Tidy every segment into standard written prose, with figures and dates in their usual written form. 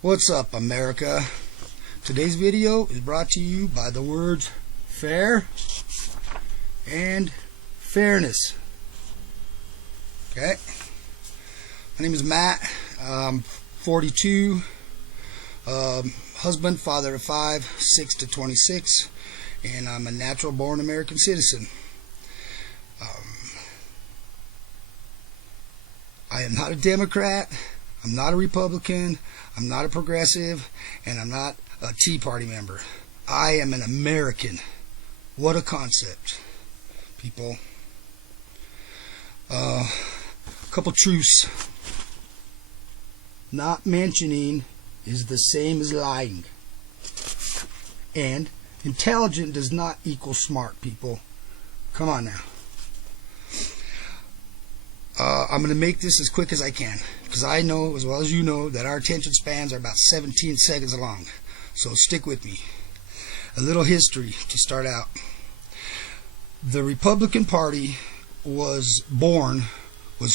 What's up, America? Today's video is brought to you by the words fair and fairness. Okay? My name is Matt. I'm 42, husband, father of 5, 6 to 26, and I'm a natural born American citizen. I am not a Democrat, I'm not a Republican, I'm not a progressive, and I'm not a Tea Party member. I am an American. What a concept, people. A couple truths. Not mentioning is the same as lying. And intelligent does not equal smart, people. Come on now. I'm going to make this as quick as I can, because I know, as well as you know, that our attention spans are about 17 seconds long. So stick with me. A little history to start out. The Republican Party was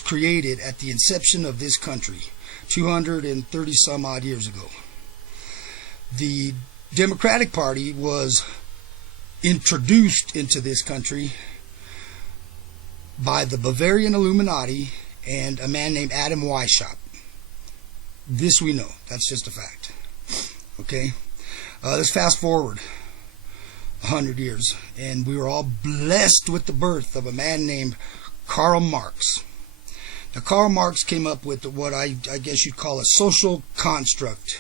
created at the inception of this country, 230 some odd years ago. The Democratic Party was introduced into this country by the Bavarian Illuminati and a man named Adam Weishaupt. This we know. That's just a fact. Okay? Let's fast forward 100 years, and we were all blessed with the birth of a man named Karl Marx. Now, Karl Marx came up with what I guess you'd call a social construct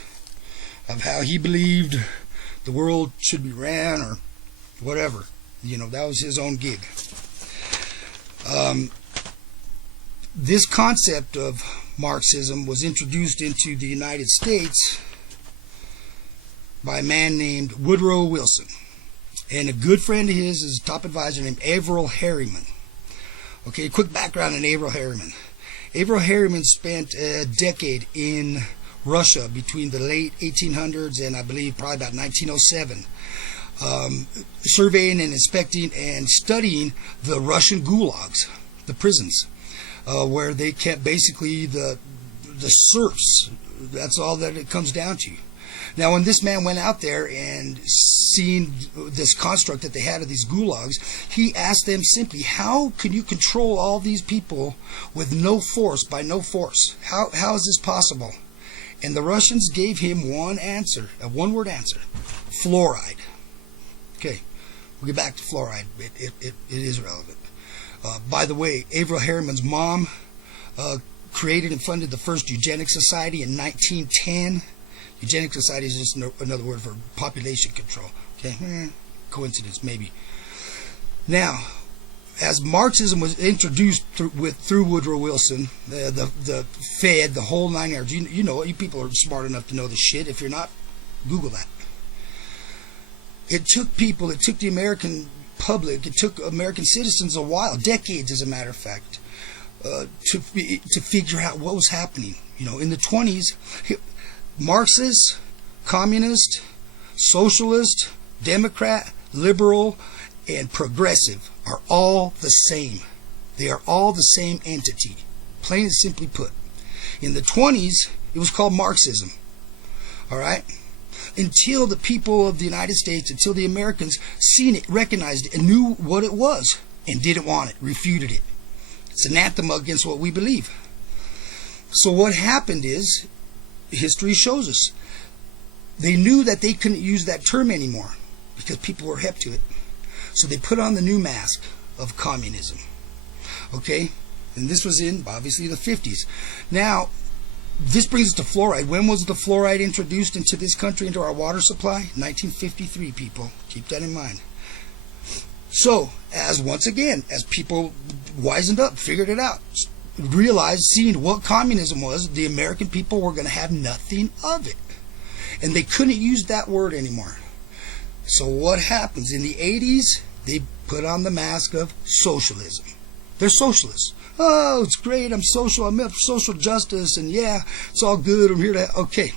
of how he believed the world should be ran, or whatever. You know, that was his own gig. This concept of Marxism was introduced into the United States by a man named Woodrow Wilson, and a good friend of his is a top advisor named Averell Harriman. Okay, quick background on Averell Harriman. Averell Harriman spent a decade in Russia between the late 1800s and I believe probably about 1907. Surveying and inspecting and studying the Russian gulags, the prisons, where they kept basically the serfs. That's all that it comes down to. Now, when this man went out there and seen this construct that they had of these gulags, he asked them simply, how can you control all these people with no force, by no force? How is this possible? And the Russians gave him one answer, a one-word answer: fluoride. Okay, we'll get back to fluoride. It is relevant. By the way, Averell Harriman's mom created and funded the first eugenics society in 1910. Eugenics society is just another word for population control. Okay, coincidence maybe. Now, as Marxism was introduced through Woodrow Wilson, the Fed, the whole nine yards. You know, you people are smart enough to know this shit. If you're not, Google that. It took people, it took the American public, it took American citizens a while, decades as a matter of fact, to figure out what was happening. You know, in the 20s, Marxist, communist, socialist, Democrat, liberal, and progressive are all the same. They are all the same entity, plain and simply put. In the 20s, it was called Marxism. All right? Until the people of the United States, until the Americans seen it, recognized it, and knew what it was, and didn't want it, refuted it. It's anathema against what we believe. So what happened is, history shows us, they knew that they couldn't use that term anymore because people were hip to it. So they put on the new mask of communism. Okay? And this was in, obviously, the 50s. Now, this brings us to fluoride. When was the fluoride introduced into this country, into our water supply? 1953, people. Keep that in mind. So, once again, as people wisened up, figured it out, realized, seeing what communism was, the American people were going to have nothing of it. And they couldn't use that word anymore. So what happens? In the 80s, they put on the mask of socialism. They're socialists. Oh, it's great, I'm social, I'm up for social justice, and yeah, it's all good, I'm here to... Okay,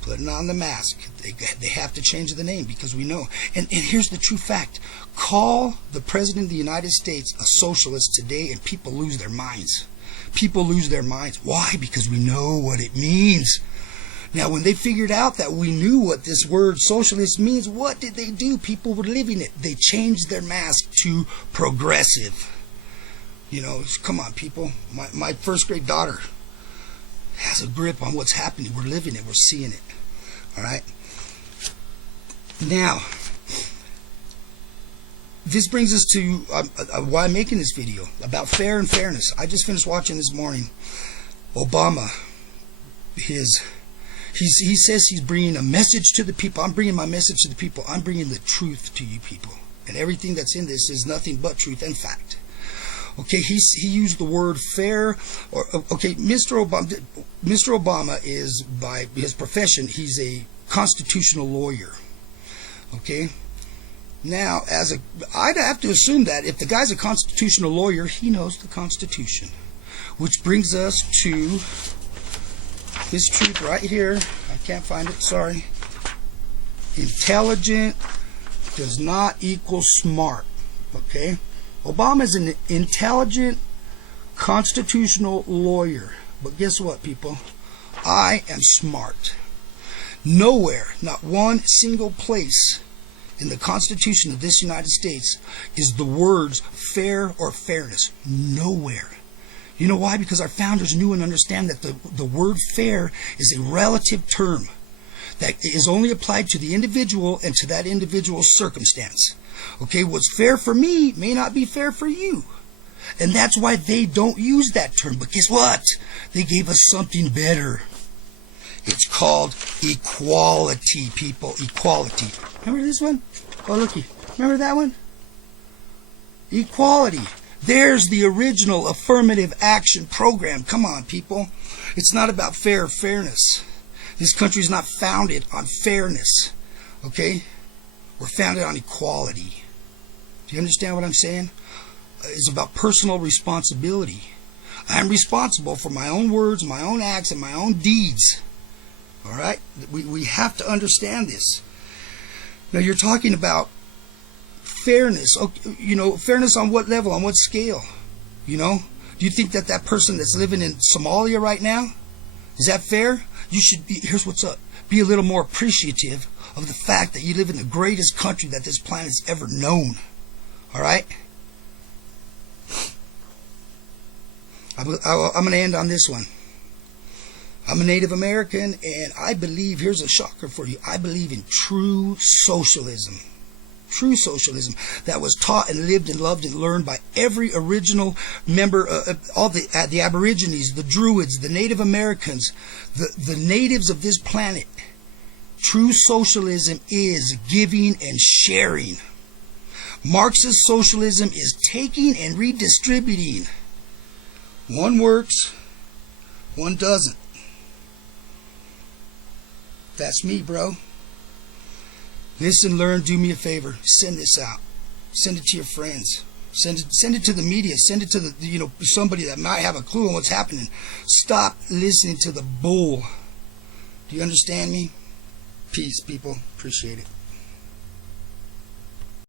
putting on the mask. They have to change the name because we know. And here's the true fact. Call the President of the United States a socialist today and people lose their minds. People lose their minds. Why? Because we know what it means. Now, when they figured out that we knew what this word socialist means, what did they do? People were living it. They changed their mask to progressive. You know, come on, people. My first grade daughter has a grip on what's happening. We're living it. We're seeing it. All right? Now, this brings us to why I'm making this video about fair and fairness. I just finished watching this morning. Obama, he says he's bringing a message to the people. I'm bringing my message to the people. I'm bringing the truth to you people. And everything that's in this is nothing but truth and fact. Okay, he used the word fair. Okay, Mr. Obama is, by his profession, he's a constitutional lawyer. Okay? Now, I'd have to assume that if the guy's a constitutional lawyer, he knows the Constitution. Which brings us to this truth right here. I can't find it, sorry. Intelligent does not equal smart. Okay? Obama is an intelligent constitutional lawyer. But guess what, people? I am smart. Nowhere, not one single place in the Constitution of this United States is the words fair or fairness. Nowhere. You know why? Because our founders knew and understand that the word fair is a relative term that is only applied to the individual and to that individual's circumstance. Okay, what's fair for me may not be fair for you. And that's why they don't use that term. But guess what? They gave us something better. It's called equality, people. Equality. Remember this one? Oh, looky. Remember that one? Equality. There's the original affirmative action program. Come on, people. It's not about fair or fairness. This country is not founded on fairness. Okay? We're founded on equality. Do you understand what I'm saying? It's about personal responsibility. I'm responsible for my own words, my own acts, and my own deeds. All right? We have to understand this. Now, you're talking about fairness. You know, fairness on what level, on what scale? You know? Do you think that person that's living in Somalia right now, is that fair? You should be, here's what's up. Be a little more appreciative of the fact that you live in the greatest country that this planet's ever known. All right? I'm going to end on this one. I'm a Native American, and I believe, here's a shocker for you, I believe in true socialism. True socialism that was taught and lived and loved and learned by every original member, all the Aborigines, the Druids, the Native Americans, the natives of this planet. True socialism is giving and sharing. Marxist socialism is taking and redistributing. One works, one doesn't. That's me, bro. Listen, learn, do me a favor. Send this out. Send it to your friends. Send it to the media. Send it to the somebody that might have a clue on what's happening. Stop listening to the bull. Do you understand me? Peace, people. Appreciate it.